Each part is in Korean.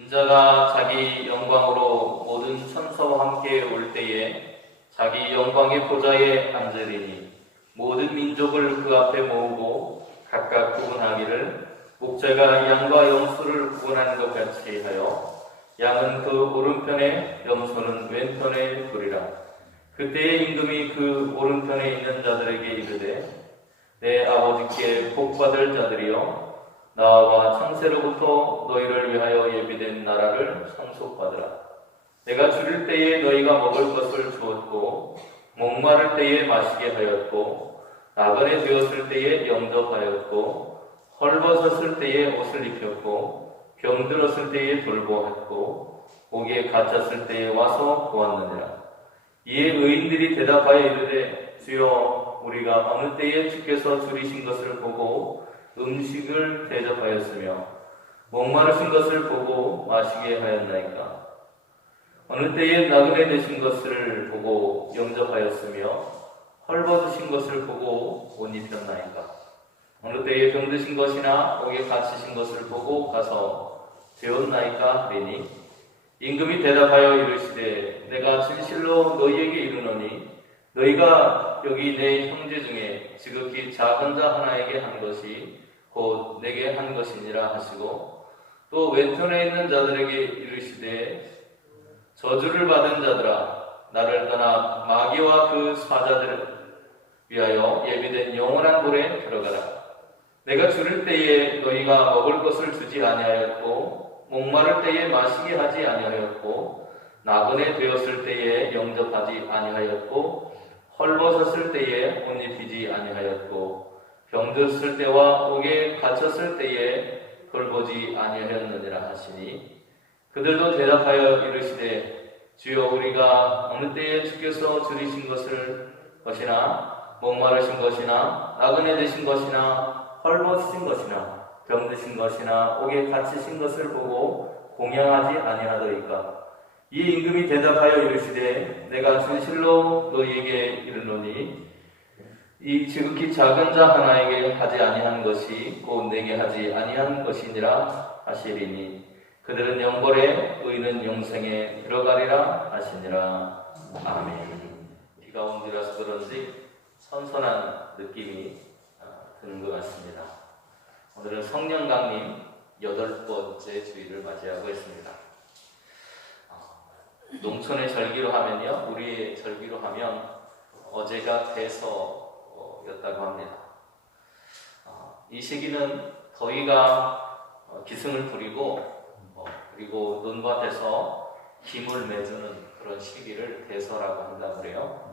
인자가 자기 영광으로 모든 천사와 함께 올 때에 자기 영광의 보좌에 앉으리니 모든 민족을 그 앞에 모으고 각각 구분하기를 목자가 양과 염소를 구분하는 것 같이 하여 양은 그 오른편에 염소는 왼편에 두리라. 그때에 임금이 그 오른편에 있는 자들에게 이르되 내 아버지께 복받을 자들이여 나와 창세로부터 너희를 위하여 예비된 나라를 상속받으라. 내가 줄일 때에 너희가 먹을 것을 주었고 목마를 때에 마시게 하였고 나그네 되었을 때에 영접하였고 헐벗었을 때에 옷을 입혔고 병들었을 때에 돌보았고 옥에 갇혔을 때에 와서 보았느니라. 이에 의인들이 대답하여 이르되 주여 우리가 어느 때에 주께서 줄이신 것을 보고 음식을 대접하였으며 목마르신 것을 보고 마시게 하였나이까. 어느 때에 나그네 되신 것을 보고 영접하였으며 헐벗으신 것을 보고 옷 입혔나이까. 어느 때에 병드신 것이나 옥에 갇히신 것을 보고 가서 되었나이까 하리니 임금이 대답하여 이르시되 내가 진실로 너희에게 이르노니 너희가 여기 내 형제 중에 지극히 작은 자 하나에게 한 것이 곧 내게 한 것이니라 하시고 또 왼편에 있는 자들에게 이르시되 저주를 받은 자들아 나를 떠나 마귀와 그 사자들을 위하여 예비된 영원한 불에 들어가라. 내가 줄일 때에 너희가 먹을 것을 주지 아니하였고 목마를 때에 마시게 하지 아니하였고 나그네 되었을 때에 영접하지 아니하였고 헐벗었을 때에 옷 입히지 아니하였고 병들었을 때와 옥에 갇혔을 때에 돌보지 아니하였느니라 하시니 그들도 대답하여 이르시되 주여 우리가 어느 때에 주께서 줄이신 것이나 목마르신 것이나 나그네 되신 것이나 헐벗으신 것이나 병드신 것이나 옥에 갇히신 것을 보고 공양하지 아니하더이까. 이 임금이 대답하여 이르시되 내가 진실로 너희에게 이르노니 이 지극히 작은 자 하나에게 하지 아니한 것이 곧 내게 하지 아니한 것이니라 하시리니 그들은 영벌에 의인은 영생에 들어가리라 하시니라. 아멘. 비가 온 뒤라서 그런지 선선한 느낌이 드는 것 같습니다. 오늘은 성령강림 8번째 주일을 맞이하고 있습니다. 농촌의 절기로 하면요, 우리의 절기로 하면 어제가 대서였다고 합니다. 이 시기는 더위가 기승을 부리고 그리고 논밭에서 김을 매주는 그런 시기를 대서라고 한다고 그래요.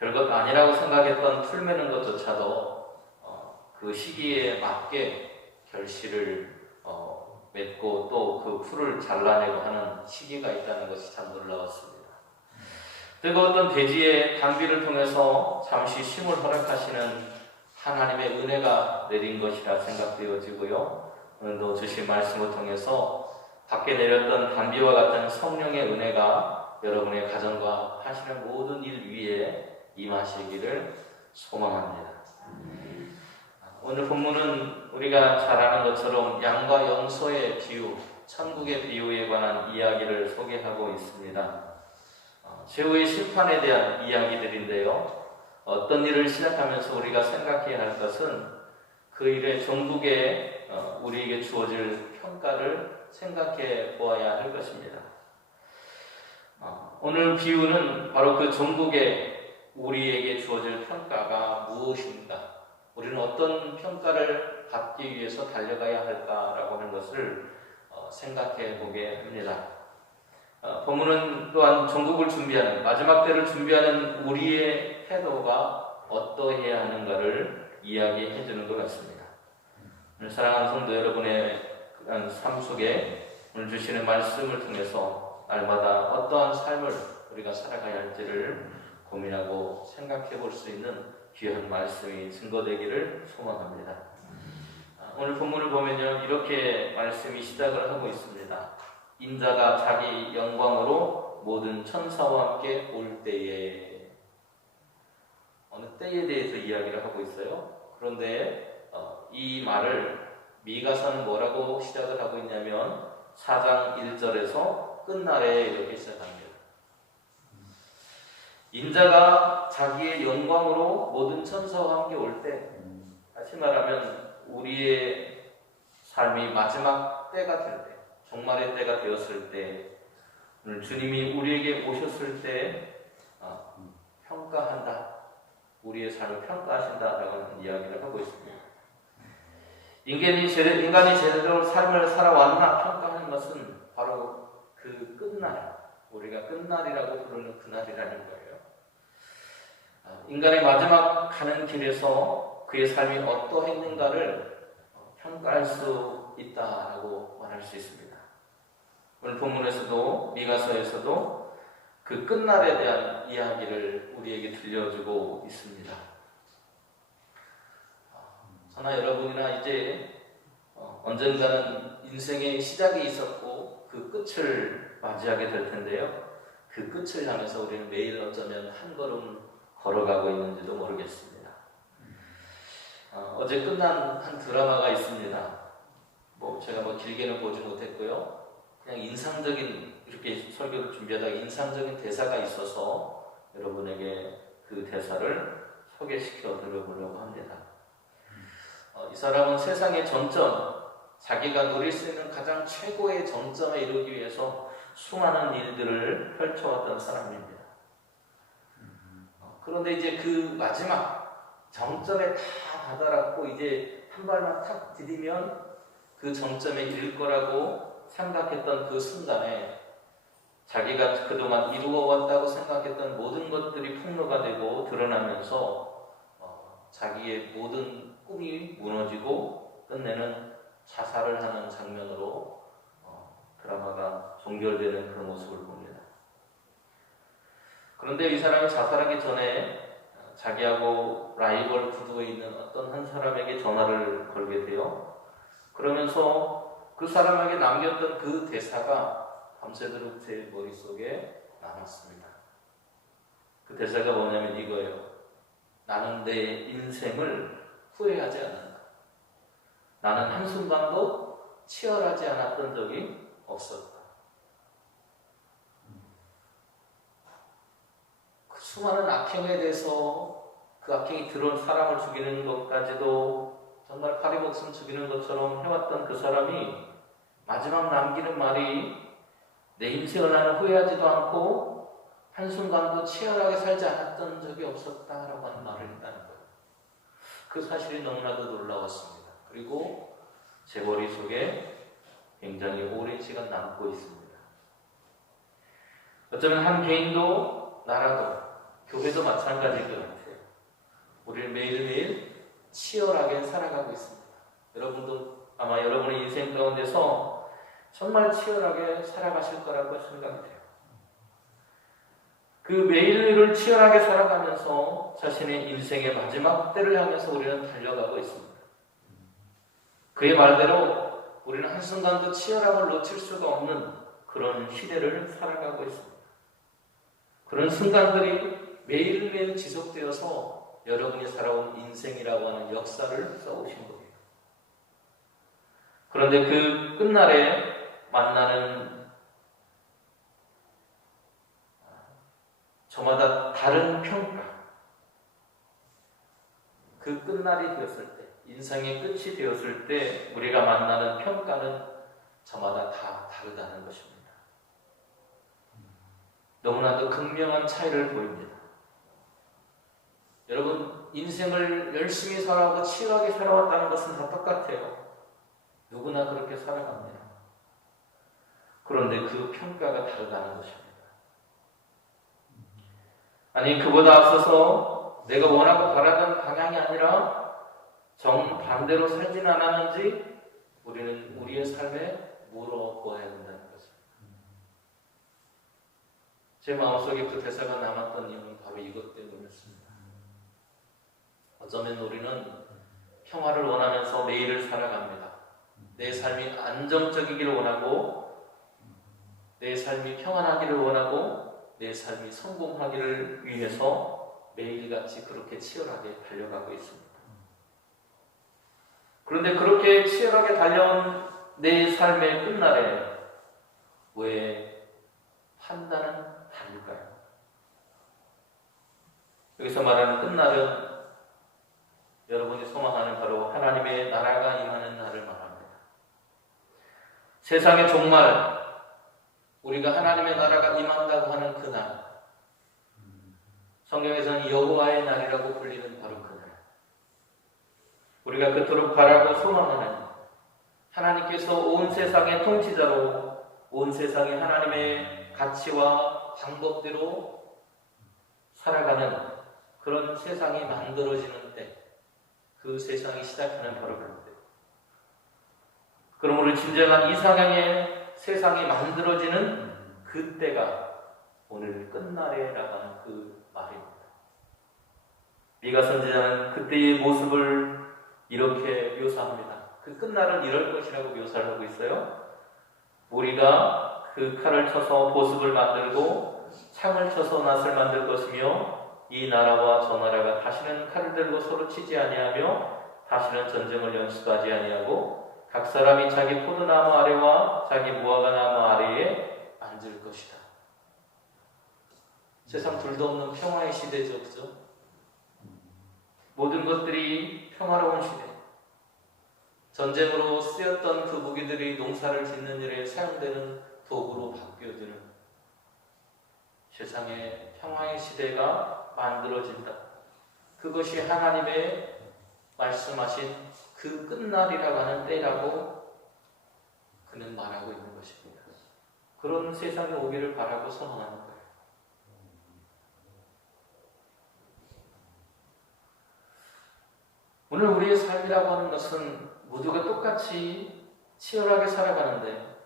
별것 아니라고 생각했던 풀 매는 것조차도 그 시기에 맞게 결실을 맺고 또 그 풀을 잘라내고 하는 시기가 있다는 것이 참 놀라웠습니다. 뜨거웠던 대지의 단비를 통해서 잠시 쉼을 허락하시는 하나님의 은혜가 내린 것이라 생각되어지고요. 오늘도 주신 말씀을 통해서 밖에 내렸던 단비와 같은 성령의 은혜가 여러분의 가정과 하시는 모든 일 위에 임하시기를 소망합니다. 오늘 본문은 우리가 잘 아는 것처럼 양과 염소의 비유, 천국의 비유에 관한 이야기를 소개하고 있습니다. 최후의 심판에 대한 이야기들인데요. 어떤 일을 시작하면서 우리가 생각해야 할 것은 그 일의 종국에 우리에게 주어질 평가를 생각해 보아야 할 것입니다. 오늘 비유는 바로 그 종국에 우리에게 주어질 평가가 무엇인가, 우리는 어떤 평가를 받기 위해서 달려가야 할까라고 하는 것을 생각해 보게 합니다. 본문은 또한 종국을 준비하는, 마지막 때를 준비하는 우리의 태도가 어떠해야 하는가를 이야기해 주는 것 같습니다. 오늘 사랑하는 성도 여러분의 삶 속에 오늘 주시는 말씀을 통해서 날마다 어떠한 삶을 우리가 살아가야 할지를 고민하고 생각해 볼 수 있는 귀한 말씀이 증거되기를 소망합니다. 오늘 본문을 보면요, 이렇게 말씀이 시작을 하고 있습니다. 인자가 자기 영광으로 모든 천사와 함께 올 때에, 어느 때에 대해서 이야기를 하고 있어요. 그런데 이 말을 미가서는 뭐라고 시작을 하고 있냐면 4장 1절에서 끝날에 이렇게 시작합니다. 인자가 자기의 영광으로 모든 천사와 함께 올 때, 다시 말하면 우리의 삶이 마지막 때가 될 때, 종말의 때가 되었을 때, 오늘 주님이 우리에게 오셨을 때 평가한다. 우리의 삶을 평가하신다라고 하는 이야기를 하고 있습니다. 인간이 제대로 삶을 살아왔나 평가하는 것은 바로 그 끝날, 우리가 끝날이라고 부르는 그날이라는 거예요. 인간의 마지막 가는 길에서 그의 삶이 어떠했는가를 평가할 수 있다라고 말할 수 있습니다. 오늘 본문에서도 미가서에서도 그 끝날에 대한 이야기를 우리에게 들려주고 있습니다. 저나 여러분이나 이제 언젠가는 인생의 시작이 있었고 그 끝을 맞이하게 될 텐데요. 그 끝을 향해서 우리는 매일 어쩌면 한 걸음 걸어가고 있는지도 모르겠습니다. 어제 끝난 한 드라마가 있습니다. 제가 길게는 보지 못했고요. 그냥 인상적인, 이렇게 설교를 준비하다가 인상적인 대사가 있어서 여러분에게 그 대사를 소개시켜 드려보려고 합니다. 이 사람은 세상의 정점, 자기가 누릴 수 있는 가장 최고의 정점에 이르기 위해서 수많은 일들을 펼쳐왔던 사람입니다. 그런데 이제 그 마지막 정점에 다 다다랐고 이제 한 발만 탁 디디면 그 정점에 이를 거라고 생각했던 그 순간에 자기가 그동안 이루어왔다고 생각했던 모든 것들이 폭로가 되고 드러나면서 자기의 모든 꿈이 무너지고 끝내는 자살을 하는 장면으로 드라마가 종결되는 그런 모습을 봅니다. 그런데 이 사람이 자살하기 전에 자기하고 라이벌 구도에 있는 어떤 한 사람에게 전화를 걸게 돼요. 그러면서 그 사람에게 남겼던 그 대사가 밤새도록 제 머릿속에 남았습니다. 그 대사가 뭐냐면 이거예요. 나는 내 인생을 후회하지 않는다. 나는 한순간도 치열하지 않았던 적이 없었다. 그 수많은 악행에 대해서 그 악행이 들어온 사람을 죽이는 것까지도 정말 파리 목숨 죽이는 것처럼 해왔던 그 사람이 마지막 남기는 말이 내 인생을 나는 후회하지도 않고 한순간도 치열하게 살지 않았던 적이 없었다라고 하는 말을 했다는 거예요. 그 사실이 너무나도 놀라웠습니다. 그리고 제 머릿속에 굉장히 오랜 시간 남고 있습니다. 어쩌면 한 개인도 나라도 교회도 마찬가지일 것 같아요. 우리는 매일매일 치열하게 살아가고 있습니다. 여러분도 아마 여러분의 인생 가운데서 정말 치열하게 살아가실 거라고 생각이 돼요. 그 매일을 치열하게 살아가면서 자신의 인생의 마지막 때를 향해서 우리는 달려가고 있습니다. 그의 말대로 우리는 한순간도 치열함을 놓칠 수가 없는 그런 시대를 살아가고 있습니다. 그런 순간들이 매일매일 지속되어서 여러분이 살아온 인생이라고 하는 역사를 써오신 거예요. 그런데 그 끝날에 만나는 저마다 다른 평가, 그 끝날이 되었을 때, 인생의 끝이 되었을 때 우리가 만나는 평가는 저마다 다 다르다는 것입니다. 너무나도 극명한 차이를 보입니다. 여러분, 인생을 열심히 살아오고 치열하게 살아왔다는 것은 다 똑같아요. 누구나 그렇게 살아갑니다. 그런데 그 평가가 다르다는 것입니다. 아니, 그보다 앞서서 내가 원하고 바라던 방향이 아니라 정반대로 살진 않았는지 우리는 우리의 삶에 물어보아야 된다는 것입니다. 제 마음속에 그 대사가 남았던 이유는 바로 이것 때문이었습니다. 어쩌면 우리는 평화를 원하면서 매일을 살아갑니다. 내 삶이 안정적이기를 원하고, 내 삶이 평안하기를 원하고, 내 삶이 성공하기를 위해서 매일같이 그렇게 치열하게 달려가고 있습니다. 그런데 그렇게 치열하게 달려온 내 삶의 끝날에 왜 판단은 다를까요? 여기서 말하는 끝날은 여러분이 소망하는 바로 하나님의 나라가 임하는 날을 말합니다. 세상의 종말, 우리가 하나님의 나라가 임한다고 하는 그날, 성경에서는 여호와의 날이라고 불리는 바로 그날, 우리가 그토록 바라고 소망하는 하나님께서 온 세상의 통치자로 온 세상에 하나님의 가치와 방법대로 살아가는 그런 세상이 만들어지는 때, 그 세상이 시작하는 바로 그때, 그러므로 진정한 이상향의 세상이 만들어지는 그때가 오늘 끝날에라고 하는 그 말입니다. 미가 선지자는 그때의 모습을 이렇게 묘사합니다. 그 끝날은 이럴 것이라고 묘사를 하고 있어요. 우리가 그 칼을 쳐서 보습을 만들고 창을 쳐서 낫을 만들 것이며 이 나라와 저 나라가 다시는 칼을 들고 서로 치지 아니하며 다시는 전쟁을 연습하지 아니하고 각 사람이 자기 포도나무 아래와 자기 무화과나무 아래에 앉을 것이다. 세상 둘도 없는 평화의 시대죠, 그죠? 모든 것들이 평화로운 시대. 전쟁으로 쓰였던 그 무기들이 농사를 짓는 일에 사용되는 도구로 바뀌어드는 세상의 평화의 시대가 만들어진다. 그것이 하나님의 말씀하신 그 끝날이라고 하는 때라고 그는 말하고 있는 것입니다. 그런 세상이 오기를 바라고 선언하는 거예요. 오늘 우리의 삶이라고 하는 것은 모두가 똑같이 치열하게 살아가는데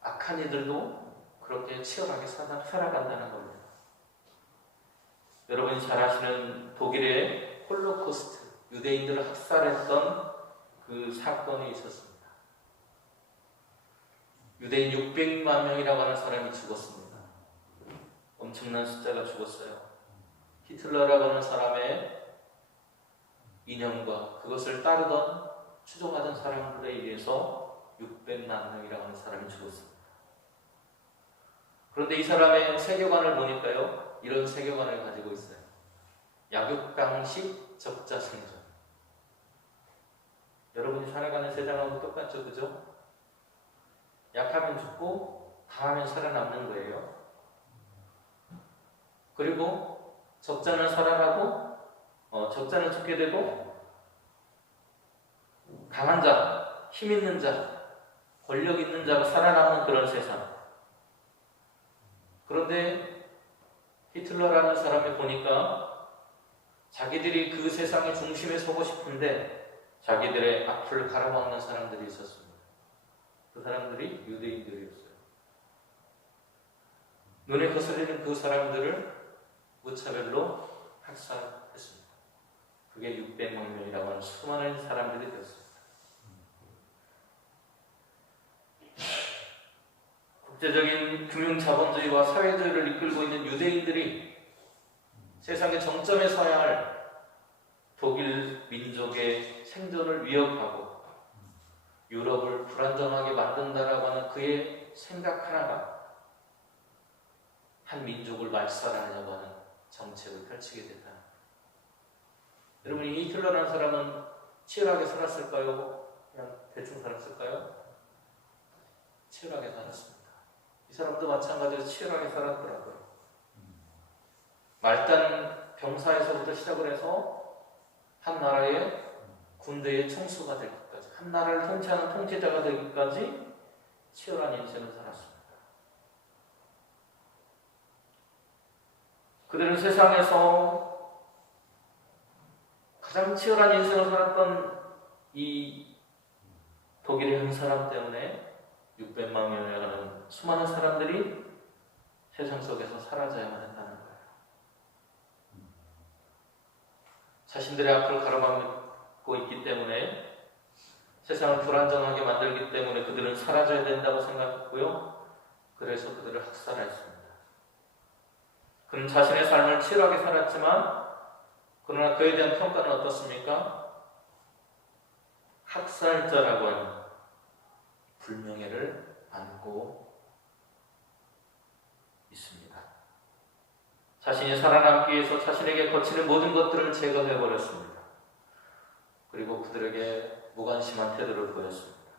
악한 이들도 그렇게 치열하게 살아간다는 겁니다. 여러분이 잘 아시는 독일의 홀로코스트, 유대인들을 학살했던 그 사건이 있었습니다. 유대인 600만 명이라고 하는 사람이 죽었습니다. 엄청난 숫자가 죽었어요. 히틀러라고 하는 사람의 이념과 그것을 따르던 추종하던 사람들에 의해서 600만 명이라고 하는 사람이 죽었습니다. 그런데 이 사람의 세계관을 보니까요, 이런 세계관을 가지고 있어요. 약육강식 적자생존. 여러분이 살아가는 세상하고 똑같죠, 그죠? 약하면 죽고 강하면 살아남는 거예요. 그리고 적자는 살아나고 적자는 죽게 되고 강한 자, 힘 있는 자, 권력 있는 자가 살아남는 그런 세상. 그런데 히틀러라는 사람이 보니까 자기들이 그 세상의 중심에 서고 싶은데 자기들의 앞을 가로막는 사람들이 있었습니다. 그 사람들이 유대인들이었어요. 눈에 거슬리는 그 사람들을 무차별로 학살했습니다. 그게 600만 명이라고 하는 수많은 사람들이 되었습니다. 국제적인 금융자본주의와 사회주의를 이끌고 있는 유대인들이 세상의 정점에 서야 할 독일 민족의 생존을 위협하고 유럽을 불안정하게 만든다라고 하는 그의 생각 하나가 한 민족을 말살하려고 하는 정책을 펼치게 됐다. 여러분, 이 히틀러라는 사람은 치열하게 살았을까요? 그냥 대충 살았을까요? 치열하게 살았습니다. 이 사람도 마찬가지로 치열하게 살았더라고요. 말단 병사에서부터 시작을 해서 한 나라의 군대의 총수가 되기까지, 한 나라를 통치하는 통치자가 되기까지 치열한 인생을 살았습니다. 그들은 세상에서 가장 치열한 인생을 살았던 이 독일의 한 사람 때문에 600만 명이라는 수많은 사람들이 세상 속에서 사라져야만 했다는 거예요. 자신들의 앞을 가로막고 있기 때문에, 세상을 불안정하게 만들기 때문에 그들은 사라져야 된다고 생각했고요. 그래서 그들을 학살했습니다. 그는 자신의 삶을 치열하게 살았지만 그러나 그에 대한 평가는 어떻습니까? 학살자라고 하는 불명예를 안고 있습니다. 자신이 살아남기 위해서 자신에게 거치는 모든 것들을 제거해버렸습니다. 그리고 그들에게 무관심한 태도를 보였습니다.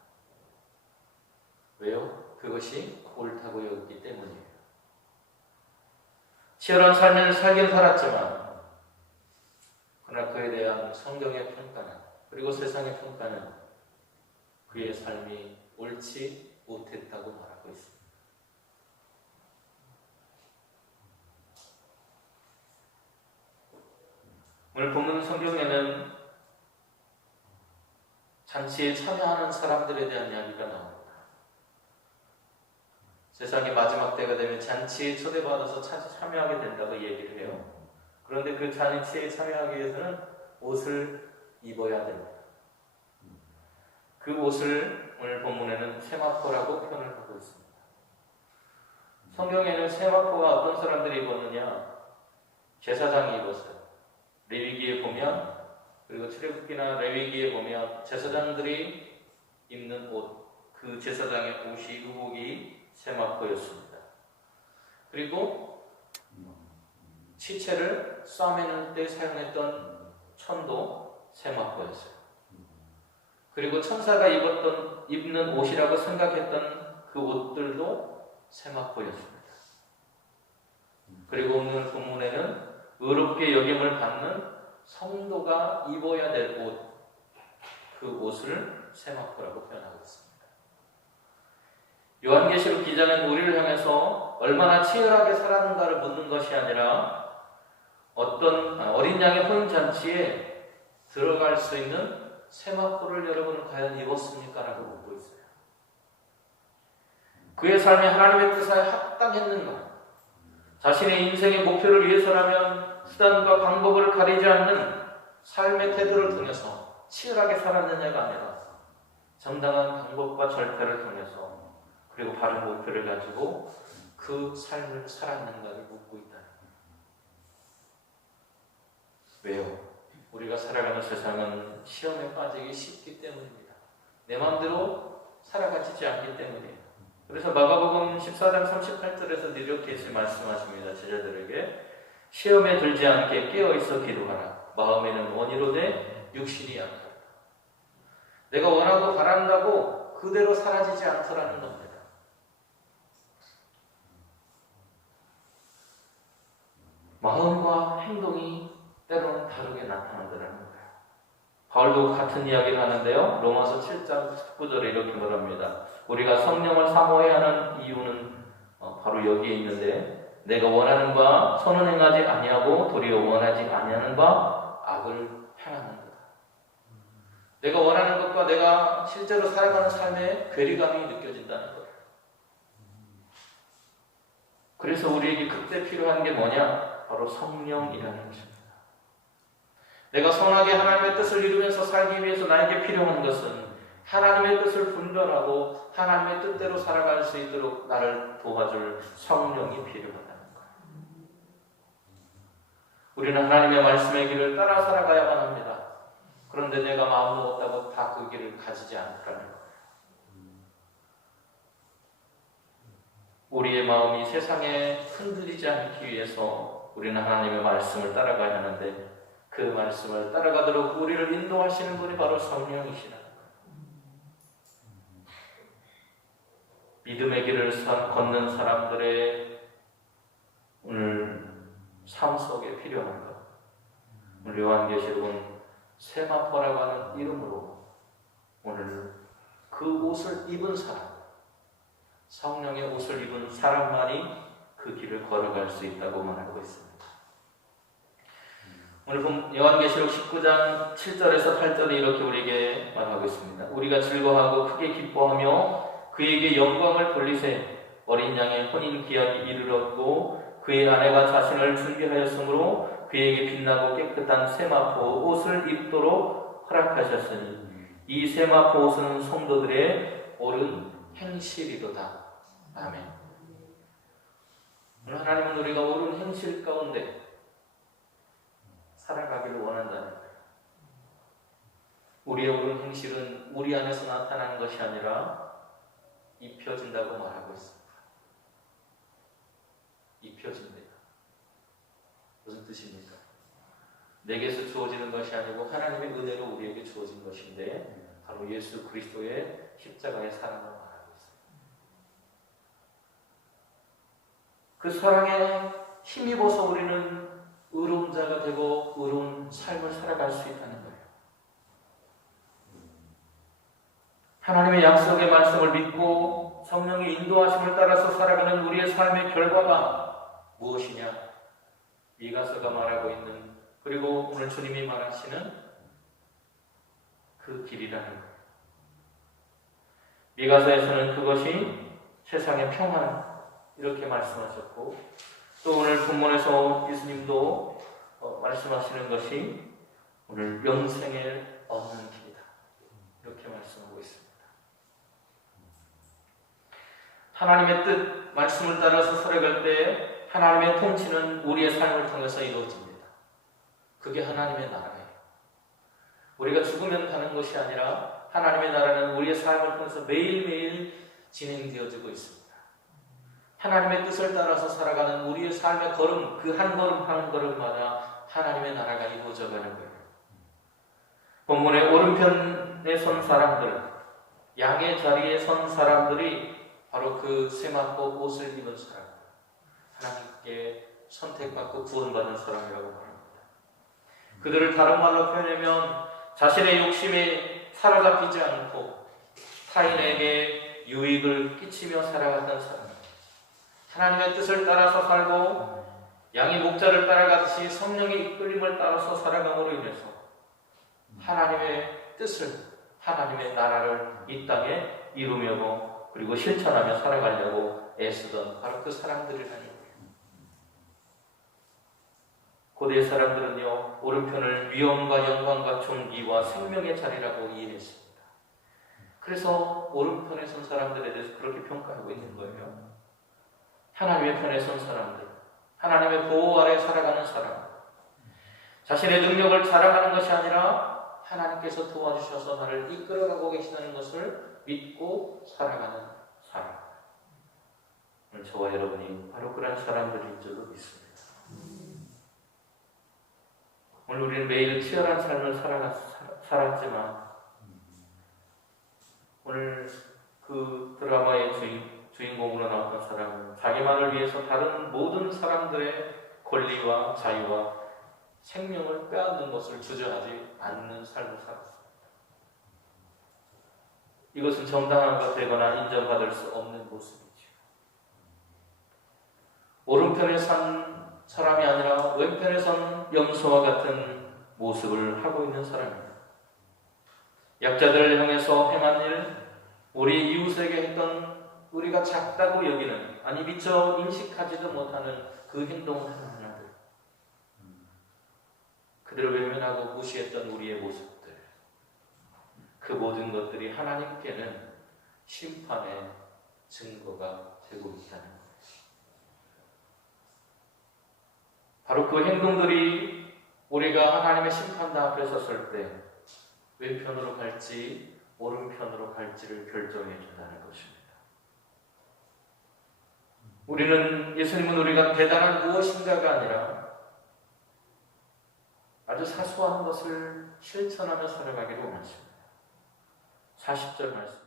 왜요? 그것이 옳다고 여기기 때문이에요. 치열한 삶을 살긴 살았지만 그러나 그에 대한 성경의 평가는, 그리고 세상의 평가는 그의 삶이 옳지 못했다고 말하고 있습니다. 오늘 본문 성경에는 잔치에 참여하는 사람들에 대한 이야기가 나옵니다. 세상의 마지막 때가 되면 잔치에 초대받아서 참여하게 된다고 얘기를 해요. 그런데 그 잔치에 참여하기 위해서는 옷을 입어야 됩니다. 그 옷을 오늘 본문에는 세마포라고 표현을 하고 있습니다. 성경에는 세마포가 어떤 사람들이 입었느냐? 제사장이 입었어요. 레위기에 보면, 그리고 출애굽기나 레위기에 보면 제사장들이 입는 옷, 그 제사장의 옷이, 의복이 세마포였습니다. 그리고 시체를 싸매는 때 사용했던 천도 세마포였어요. 그리고 천사가 입는 옷이라고 생각했던 그 옷들도 세마포였습니다. 그리고 오늘 본문에는 의롭게 여김을 받는 성도가 입어야 될 옷, 그 옷을 세마포라고 표현하고 있습니다. 요한계시록 기자는 우리를 향해서 얼마나 치열하게 살았는가를 묻는 것이 아니라 어떤 어린 양의 혼인잔치에 들어갈 수 있는 세마포를 여러분은 과연 입었습니까? 라고 묻고 있어요. 그의 삶이 하나님의 뜻에 합당했는가? 자신의 인생의 목표를 위해서라면 수단과 방법을 가리지 않는 삶의 태도를 통해서 치열하게 살았느냐가 아니라 정당한 방법과 절차를 통해서, 그리고 바른 목표를 가지고 그 삶을 살았는가를 묻고 있다는 거예요. 왜요? 우리가 살아가는 세상은 시험에 빠지기 쉽기 때문입니다. 내 마음대로 살아가지 않기 때문이에요. 그래서 마가복음 14장 38절에서 이렇게 말씀하십니다. 제자들에게 시험에 들지 않게 깨어있어 기도하라. 마음에는 원이로되 육신이 약하다. 내가 원하고 바란다고 그대로 사라지지 않더라는 겁니다. 마음과 행동이 때로는 다르게 나타나더라는 거예요. 바울도 같은 이야기를 하는데요. 로마서 7장 19절에 이렇게 말합니다. 우리가 성령을 사모해야 하는 이유는 바로 여기에 있는데, 내가 원하는 바 선은 행하지 아니하고 도리어 원하지 아니하는 바 악을 행하는 거다. 내가 원하는 것과 내가 실제로 살아가는 삶의 괴리감이 느껴진다는 거예요. 그래서 우리에게 그때 필요한 게 뭐냐? 바로 성령이라는 것입니다. 내가 선하게 하나님의 뜻을 이루면서 살기 위해서 나에게 필요한 것은 하나님의 뜻을 분별하고 하나님의 뜻대로 살아갈 수 있도록 나를 도와줄 성령이 필요하다는 거예요. 우리는 하나님의 말씀의 길을 따라 살아가야만 합니다. 그런데 내가 마음 먹었다고 다 그 길을 가지지 않더라는 거예요. 우리의 마음이 세상에 흔들리지 않기 위해서 우리는 하나님의 말씀을 따라가야 하는데, 그 말씀을 따라가도록 우리를 인도하시는 분이 바로 성령이시라는 거예요. 믿음의 길을 걷는 사람들의 오늘 삶 속에 필요한 것, 오늘 요한계시록은 세마포라고 하는 이름으로 오늘 그 옷을 입은 사람, 성령의 옷을 입은 사람만이 그 길을 걸어갈 수 있다고 말하고 있습니다. 오늘 요한계시록 19장 7절에서 8절에 이렇게 우리에게 말하고 있습니다. 우리가 즐거워하고 크게 기뻐하며 그에게 영광을 돌리세. 어린 양의 혼인 기한이 이르렀고 그의 아내가 자신을 준비하였으므로 그에게 빛나고 깨끗한 세마포 옷을 입도록 허락하셨으니 이 세마포 옷은 성도들의 옳은 행실이로다. 아멘. 오늘 하나님은 우리가 옳은 행실 가운데 살아가기를 원한다는 거예요. 우리의 옳은 행실은 우리 안에서 나타나는 것이 아니라 입혀진다고 말하고 있습니다. 입혀집니다. 무슨 뜻입니까? 내게서 주어지는 것이 아니고 하나님의 은혜로 우리에게 주어진 것인데 바로 예수 그리스도의 십자가의 사랑을 말하고 있습니다. 그 사랑에 힘입어서 우리는 의로운 자가 되고 의로운 삶을 살아갈 수 있다는 거예요. 하나님의 약속의 말씀을 믿고 성령의 인도하심을 따라서 살아가는 우리의 삶의 결과가 무엇이냐? 미가서가 말하고 있는, 그리고 오늘 주님이 말하시는 그 길이라는 거예요. 미가서에서는 그것이 세상의 평안 이렇게 말씀하셨고, 또 오늘 본문에서 예수님도 말씀하시는 것이 오늘 영생을 얻는 길이다 이렇게 말씀하고 있습니다. 하나님의 뜻, 말씀을 따라서 살아갈 때 하나님의 통치는 우리의 삶을 통해서 이루어집니다. 그게 하나님의 나라예요. 우리가 죽으면 가는 것이 아니라 하나님의 나라는 우리의 삶을 통해서 매일매일 진행되어지고 있습니다. 하나님의 뜻을 따라서 살아가는 우리의 삶의 걸음, 그 한 걸음 한 걸음마다 하나님의 나라가 이루어져 가는 거예요. 본문의 오른편에 선 사람들, 양의 자리에 선 사람들이 바로 그 세마포 옷을 입은 사람, 하나님께 선택받고 구원받은 사람이라고 말합니다. 그들을 다른 말로 표현하면 자신의 욕심에 사로잡히지 않고 타인에게 유익을 끼치며 살아갔던 사람, 하나님의 뜻을 따라서 살고 양이 목자를 따라가듯이 성령의 이끌림을 따라서 살아감으로 인해서 하나님의 뜻을, 하나님의 나라를 이 땅에 이루며 그리고 실천하며 살아가려고 애쓰던 바로 그 사람들이라는 거예요. 고대 사람들은요, 오른편을 위엄과 영광과 존귀와 생명의 자리라고 이해했습니다. 그래서 오른편에 선 사람들에 대해서 그렇게 평가하고 있는 거예요. 하나님의 편에 선 사람들, 하나님의 보호 아래 살아가는 사람, 자신의 능력을 자랑하는 것이 아니라 하나님께서 도와주셔서 나를 이끌어가고 계시다는 것을 믿고 살아가는 사람. 오늘 저와 여러분이 바로 그런 사람들인 줄로 믿습니다. 오늘 우리는 매일 치열한 삶을 살았지만 오늘 그 드라마의 주인공으로 나왔던 사람은 자기만을 위해서 다른 모든 사람들의 권리와 자유와 생명을 빼앗는 것을 주저하지 않는 삶을 살았습니다. 이것은 정당한 것 되거나 인정받을 수 없는 모습이죠. 오른편에 산 사람이 아니라 왼편에 선 염소와 같은 모습을 하고 있는 사람입니다. 약자들을 향해서 행한 일, 우리 이웃에게 했던 우리가 작다고 여기는, 아니 미처 인식하지도 못하는 그 행동을 하는 하나들, 그들을 외면하고 무시했던 우리의 모습들, 그 모든 것들이 하나님께는 심판의 증거가 되고 있다는 것. 바로 그 행동들이 우리가 하나님의 심판대 앞에 섰을 때 왼편으로 갈지 오른편으로 갈지를 결정해 준다는 것입니다. 우리는, 예수님은 우리가 대단한 무엇인가가 아니라 아주 사소한 것을 실천하며 살아가기를 원하십니다. 40절 말씀.